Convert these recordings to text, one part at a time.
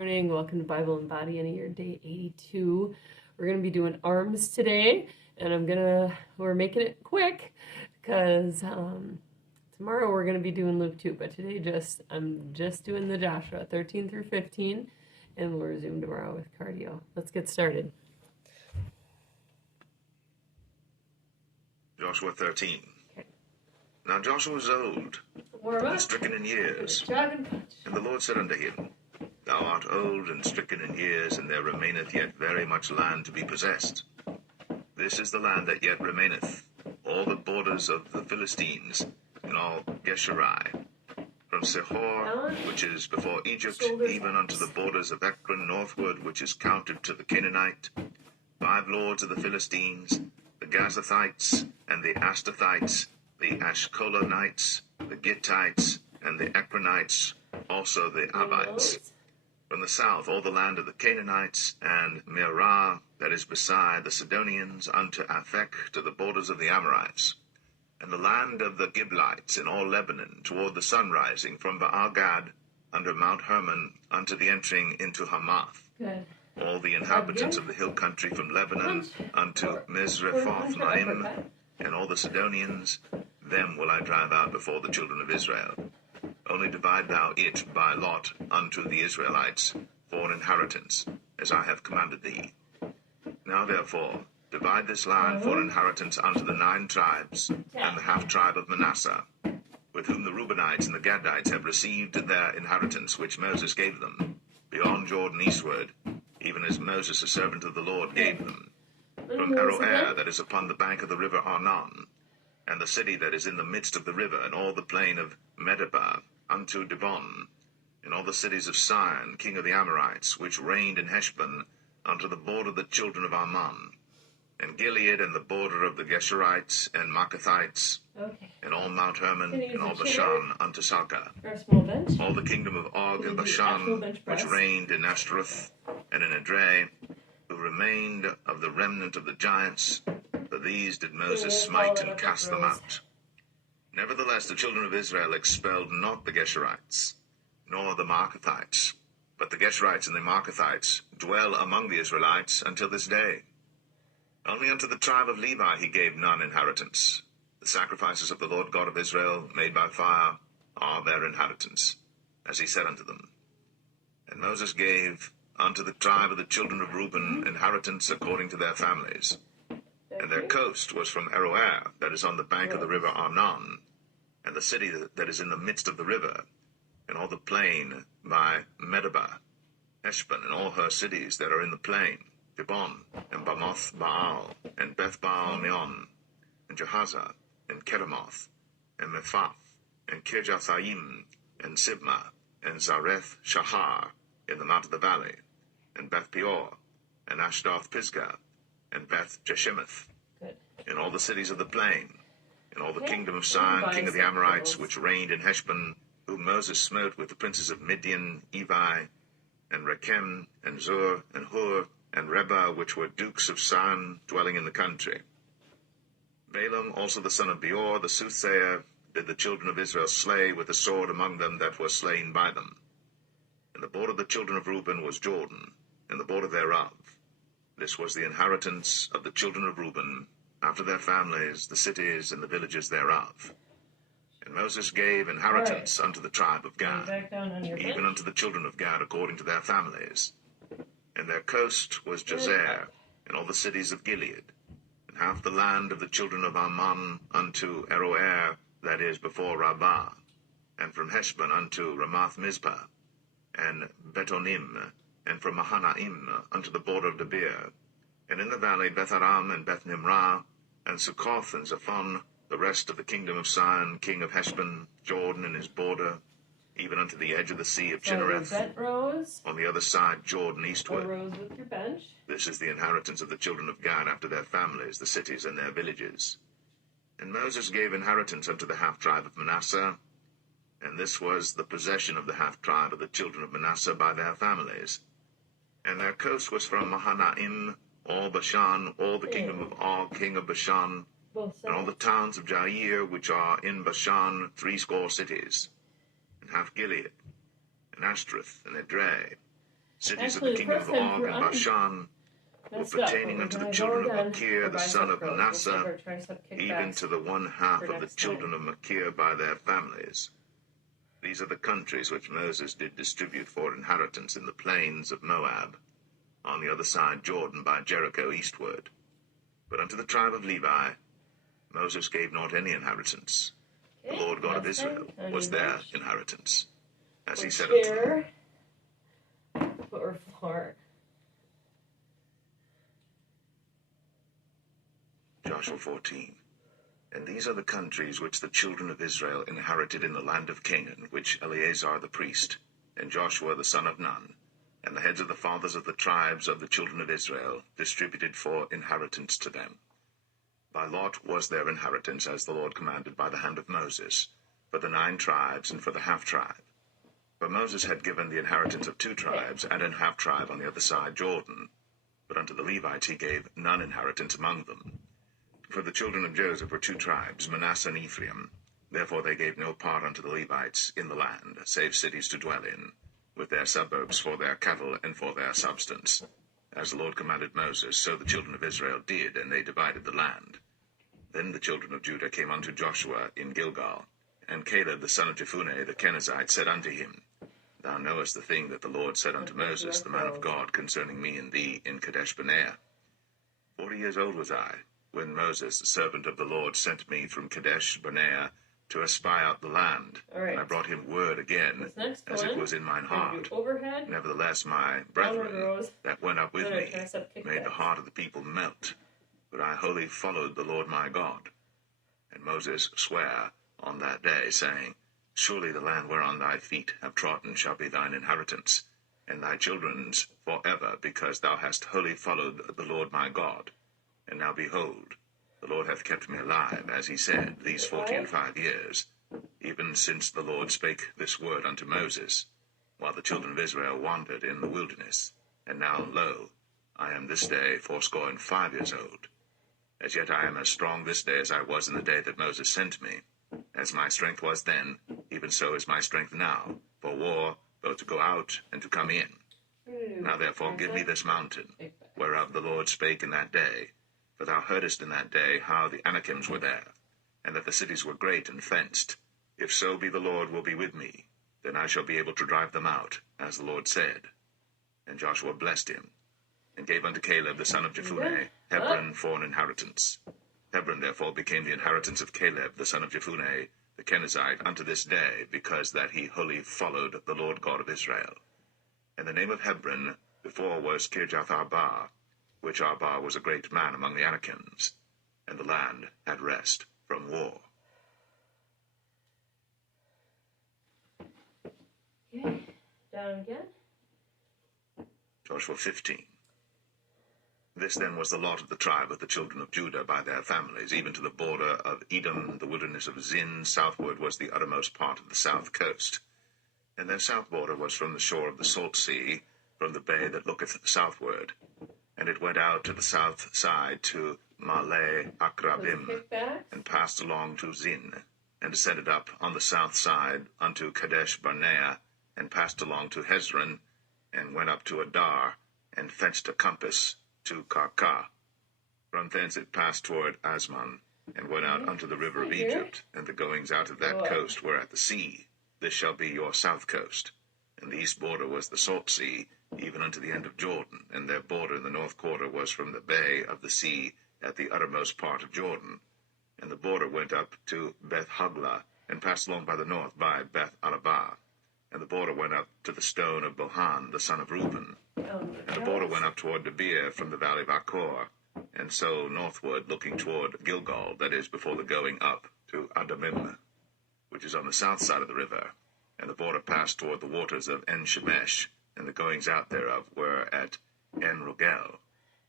Morning, welcome to Bible and Body in a Year, day 82. We're going to be doing arms today, and we're making it quick because tomorrow we're going to be doing Luke 2, but today I'm just doing the Joshua 13 through 15, and we'll resume tomorrow with cardio. Let's get started. Joshua 13. Okay. Now Joshua was old, and stricken in years, and the Lord said unto him, Thou art old and stricken in years, and there remaineth yet very much land to be possessed. This is the land that yet remaineth, all the borders of the Philistines, and all Geshuri, from Sihor, which is before Egypt, even unto the borders of Ekron northward, which is counted to the Canaanite, 5 lords of the Philistines, the Gazathites, and the Ashtothites, the Ashkolonites, the Gittites, and the Ekronites, also the Abites. From the south, all the land of the Canaanites, and Mearah, that is beside the Sidonians, unto Aphek, to the borders of the Amorites, and the land of the Giblites, in all Lebanon, toward the sunrising, from Baal-gad, under Mount Hermon, unto the entering into Hamath. Good. All the inhabitants of the hill country from Lebanon unto Misrephoth-maim, and all the Sidonians, them will I drive out before the children of Israel. Only divide thou it by lot unto the Israelites for an inheritance, as I have commanded thee. Now therefore, divide this land for an inheritance unto the 9 tribes, and the half-tribe of Manasseh, with whom the Reubenites and the Gadites have received their inheritance which Moses gave them, beyond Jordan eastward, even as Moses, the servant of the Lord, gave them. From Aroer, that is upon the bank of the river Arnon, and the city that is in the midst of the river, and all the plain of Medeba, unto Dibon, and all the cities of Sion, king of the Amorites, which reigned in Heshbon, unto the border of the children of Ammon, and Gilead, and the border of the Geshurites, and Maacathites, and all Mount Hermon, and all Bashan, unto Salcah, all the kingdom of Og and Bashan, which reigned in Ashtaroth, and in Edrei, who remained of the remnant of the giants, for these did Moses smite and cast them out. Nevertheless, the children of Israel expelled not the Geshurites, nor the Maacathites, but the Geshurites and the Maacathites dwell among the Israelites until this day. Only unto the tribe of Levi he gave none inheritance. The sacrifices of the Lord God of Israel, made by fire, are their inheritance, as he said unto them. And Moses gave unto the tribe of the children of Reuben inheritance according to their families. And their coast was from Aroer, that is on the bank of the river Arnon, and the city that is in the midst of the river, and all the plain by Medeba, Heshbon, and all her cities that are in the plain, Dibon, and Bamoth Baal, and Beth Baal Meon, and Jahaza, and Kedemoth, and Mephath, and Kirjathaim, and Sibmah, and Zareth Shahar, in the mount of the valley, and Beth Peor, and Ashdoth Pisgah, and Beth Jeshimoth, in all the cities of the plain, in all the kingdom of Sion, king of the Amorites, which reigned in Heshbon, whom Moses smote with the princes of Midian, Evi, and Rechem, and Zur, and Hur, and Reba, which were dukes of Sion, dwelling in the country. Balaam also the son of Beor, the soothsayer, did the children of Israel slay with the sword among them that were slain by them. And the border of the children of Reuben was Jordan, and the border thereof. This was the inheritance of the children of Reuben, after their families, the cities, and the villages thereof. And Moses gave inheritance unto the tribe of Gad, even unto the children of Gad according to their families. And their coast was Jazer, and all the cities of Gilead, and half the land of the children of Ammon unto Aroer, that is before Rabbah, and from Heshbon unto Ramath Mizpah, and Betonim, and from Mahanaim unto the border of Debir, and in the valley Beth-aram and Beth-nimrah, and Succoth and Zaphon, the rest of the kingdom of Sion, king of Heshbon, Jordan and his border, even unto the edge of the sea of Chinnereth, on the other side Jordan eastward. This is the inheritance of the children of Gad after their families, the cities and their villages. And Moses gave inheritance unto the half-tribe of Manasseh, and this was the possession of the half-tribe of the children of Manasseh by their families. And their coast was from Mahanaim, all Bashan, all the kingdom of Og, king of Bashan, and all the towns of Jair, which are in Bashan, 80 cities, and half Gilead, and Ashtaroth, and Edrei, cities of Actually, the the kingdom of first time Og through, and I Bashan, were messed up, but pertaining we're unto the gonna go children of again. Machir, Our the son bicep of curls. We'll save Manasseh, our tricep even kickbacks to the one half for of the next children time. of Machir by their families. These are the countries which Moses did distribute for inheritance in the plains of Moab, on the other side Jordan by Jericho eastward. But unto the tribe of Levi Moses gave not any inheritance. The Okay, Lord God of last Israel time, was onion their bench. inheritance, as he Or said unto them. chair. Or floor. Joshua 14. And these are the countries which the children of Israel inherited in the land of Canaan, which Eleazar the priest, and Joshua the son of Nun, and the heads of the fathers of the tribes of the children of Israel, distributed for inheritance to them. By lot was their inheritance, as the Lord commanded by the hand of Moses, for the 9 tribes and for the half-tribe. For Moses had given the inheritance of 2 tribes and an half-tribe on the other side Jordan, but unto the Levites he gave none inheritance among them. For the children of Joseph were 2 tribes, Manasseh and Ephraim. Therefore they gave no part unto the Levites in the land, save cities to dwell in, with their suburbs for their cattle and for their substance. As the Lord commanded Moses, so the children of Israel did, and they divided the land. Then the children of Judah came unto Joshua in Gilgal, and Caleb the son of Jephunneh the Kenizzite said unto him, Thou knowest the thing that the Lord said unto Moses, the man of God, concerning me and thee in Kadesh-barnea. 40 years old was I, when Moses, the servant of the Lord, sent me from Kadesh-barnea to espy out the land. Right. And I brought him word again, as it was in mine heart. Overhead. Nevertheless, my brethren that went up with me made the heart of the people melt. But I wholly followed the Lord my God. And Moses sware on that day, saying, Surely the land whereon thy feet have trodden shall be thine inheritance, and thy children's for ever, because thou hast wholly followed the Lord my God. And now behold, the Lord hath kept me alive, as he said, these 45 years, even since the Lord spake this word unto Moses, while the children of Israel wandered in the wilderness. And now, lo, I am this day 85 years old. As yet I am as strong this day as I was in the day that Moses sent me. As my strength was then, even so is my strength now, for war, both to go out and to come in. Now therefore give me this mountain, whereof the Lord spake in that day. For thou heardest in that day how the Anakims were there, and that the cities were great and fenced. If so be the Lord will be with me, then I shall be able to drive them out, as the Lord said. And Joshua blessed him, and gave unto Caleb the son of Jephunneh Hebron for an inheritance. Hebron therefore became the inheritance of Caleb the son of Jephunneh the Kenizzite unto this day, because that he wholly followed the Lord God of Israel. And the name of Hebron before was Kirjath-Arba, which Arba was a great man among the Anakims, and the land had rest from war. Okay, down again. Joshua 15. This then was the lot of the tribe of the children of Judah by their families, even to the border of Edom, the wilderness of Zin. Southward was the uttermost part of the south coast. And their south border was from the shore of the salt sea, from the bay that looketh southward. And it went out to the south side to Male Akrabim, and passed along to Zin, and descended up on the south side unto Kadesh-barnea, and passed along to Hezron, and went up to Adar, and fenced a compass to Karkah. From thence it passed toward Asman, and went out unto the river of Egypt, and the goings out of that coast were at the sea. This shall be your south coast. And the east border was the salt sea, even unto the end of Jordan, and their border in the north quarter was from the bay of the sea at the uttermost part of Jordan. And the border went up to Beth-hoglah, and passed along by the north by Beth-arabah. And the border went up to the stone of Bohan, the son of Reuben. And the border went up toward Debir from the valley of Achor, and so northward, looking toward Gilgal, that is, before the going up to Adamim, which is on the south side of the river. And the border passed toward the waters of En-shemesh, and the goings out thereof were at En-rogel.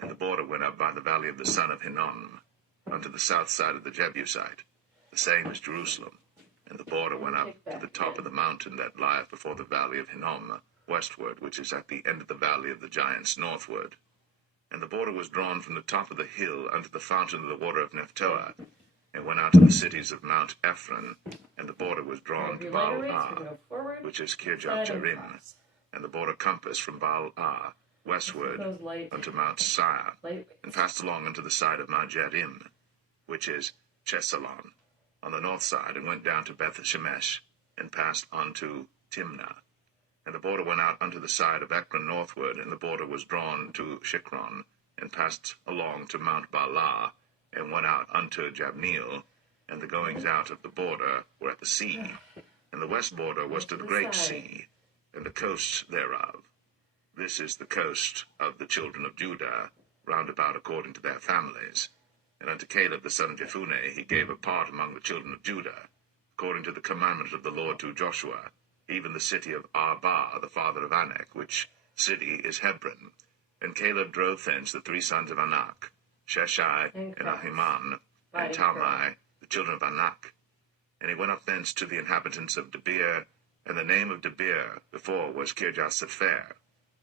And the border went up by the valley of the son of Hinnom, unto the south side of the Jebusite, the same as Jerusalem. And the border went up to the top of the mountain that lieth before the valley of Hinnom, westward, which is at the end of the valley of the giants, northward. And the border was drawn from the top of the hill unto the fountain of the water of Nephtoah, and went out to the cities of Mount Ephron, and the border was drawn to Baal-ah, which is Kirjath-jearim. and the border compassed from Baal-ah westward Those light, unto Mount Seir, light. and passed along unto the side of Mount Jearim, which is Chesalon, on the north side, and went down to Beth-Shemesh, and passed unto Timnah. And the border went out unto the side of Ekron northward, and the border was drawn to Shikron, and passed along to Mount Baalah, and went out unto Jabneel, and the goings out of the border were at the sea. And the west border was to the great sea, and the coasts thereof. This is the coast of the children of Judah, round about according to their families. And unto Caleb the son of Jephunneh he gave a part among the children of Judah, according to the commandment of the Lord to Joshua, even the city of Arba, the father of Anak, which city is Hebron. And Caleb drove thence the three sons of Anak, Sheshai, and Ahiman, and Talmai, the children of Anak. And he went up thence to the inhabitants of Debir, and the name of Debir before was Kirjath-sepher.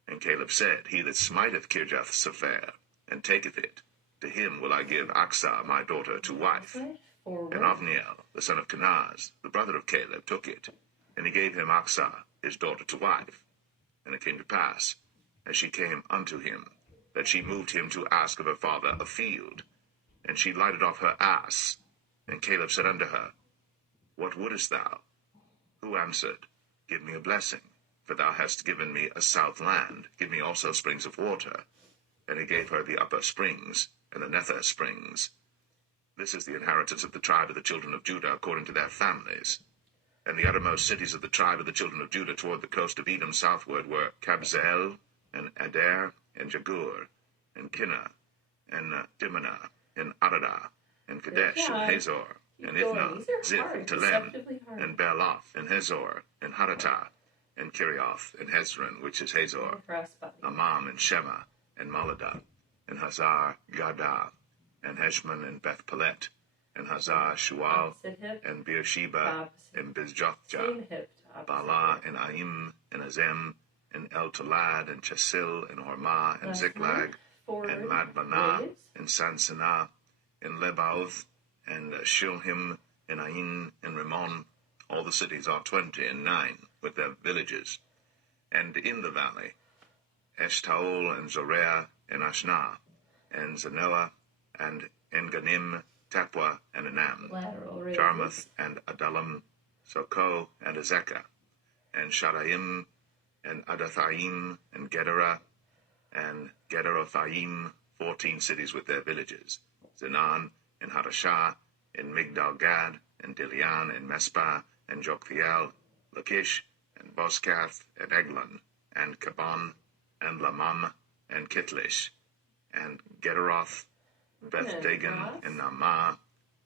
And Caleb said, He that smiteth Kirjath-sepher, and taketh it, to him will I give Achsah my daughter to wife. And Othniel, the son of Kenaz, the brother of Caleb, took it, and he gave him Achsah his daughter to wife. And it came to pass, as she came unto him, that she moved him to ask of her father a field. And she lighted off her ass. And Caleb said unto her, What wouldest thou? Who answered, Give me a blessing, for thou hast given me a south land. Give me also springs of water. And he gave her the upper springs, and the nether springs. This is the inheritance of the tribe of the children of Judah according to their families. And the uttermost cities of the tribe of the children of Judah toward the coast of Edom southward were Kabzeel, and Adair, and Jagur, and Kinnah, and Timnah, and Adadah, and Kadesh, and Hazor, and Ithna, Ziph, and Telem, and Bealoth, and Hazor, and Haratah, and Kirioth, and Hezron, which is Hazor, Amam, and Shema, and Maladah, and Hazar Gadah, and Heshman, and Beth Pelet, and Hazar Shual, and Beersheba, and Bizjothjah, Bala, and Aim, and Azem, and El Tolad, and Chesil, and Hormah, and Ziklag, and Madbanah, and Sansanah, and Lebaoth, and Shilhim, and Ain, and Rimmon. All the cities are 29, with their villages. And in the valley, Eshtaol, and Zoreah, and Ashnah, and Zanoah, and Enganim, Tapua, and Anam, Jarmuth, and Adullam, Soko, and Azekah, and Shadaim, and Adathaim, and Gedera, and Gederothaim, 14 cities with their villages, Zenan, and Hadashah, and Migdal-gad, and Dilian, and Mespah, and Joktheel, Lachish, and Boscath, and Eglon, and Kabon, and Lamam, and Kitlish, and Gederoth, Beth Dagon, and Naamah,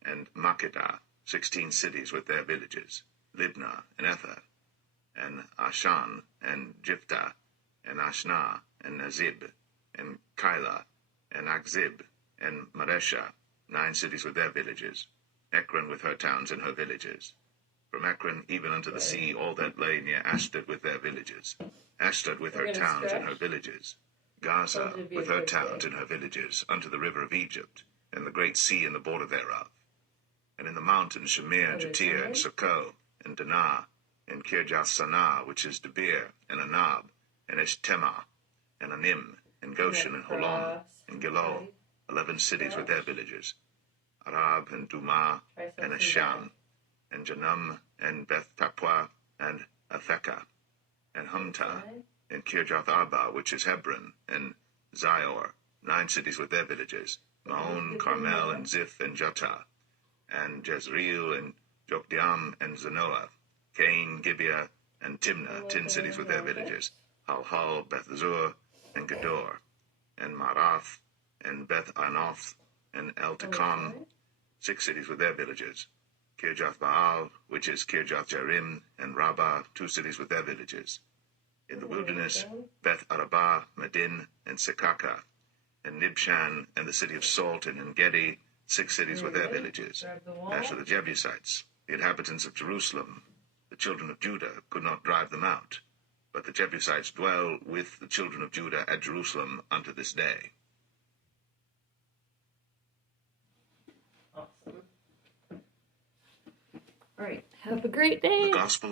and Makkedah, 16 cities with their villages, Libnah, and Ether, and Ashan, and Jiphthah, and Ashnah, and Nazib, and Keilah, and Akzib, and Maresha, 9 cities with their villages, Ekron with her towns and her villages. From Ekron even unto the sea, all that lay near Ashdod with their villages, Ashdod with her towns and her villages, Gaza with her towns and her villages, unto the river of Egypt, and the great sea and the border thereof. And in the mountains Shamir, and Jatir, and Succoth, and Danah, and Kirjath-sanah, which is Debir, and Anab, and Eshtemoh, and Anim, and Goshen, and Holon, and Gilo, 11 cities with their villages, Arab, and Dumah, and Asham, and Janum, and Beth Tapua, and Aphekah, and Humtah, and Kirjath-arba, which is Hebron, and Zior, 9 cities with their villages, Maon, Carmel, and Ziph, and Juttah, and Jezreel, and Jokdeam, and Zanoah, Cain, Gibeah, and Timnah, 10 cities with their villages, Halhal, Beth-zur, and Gedor, and Marath, and Beth-anoth, and El-Tikon, 6 cities with their villages, Kirjath-baal, which is Kirjath-jearim, and Rabbah, 2 cities with their villages. In the wilderness, Beth-arabah, Medin, and Sekaka, and Nibshan, and the city of Salt, and En-gedi, 6 cities with their villages. As for the Jebusites, the inhabitants of Jerusalem, the children of Judah could not drive them out, but the Jebusites dwell with the children of Judah at Jerusalem unto this day. Awesome. All right. Have a great day. The Gospel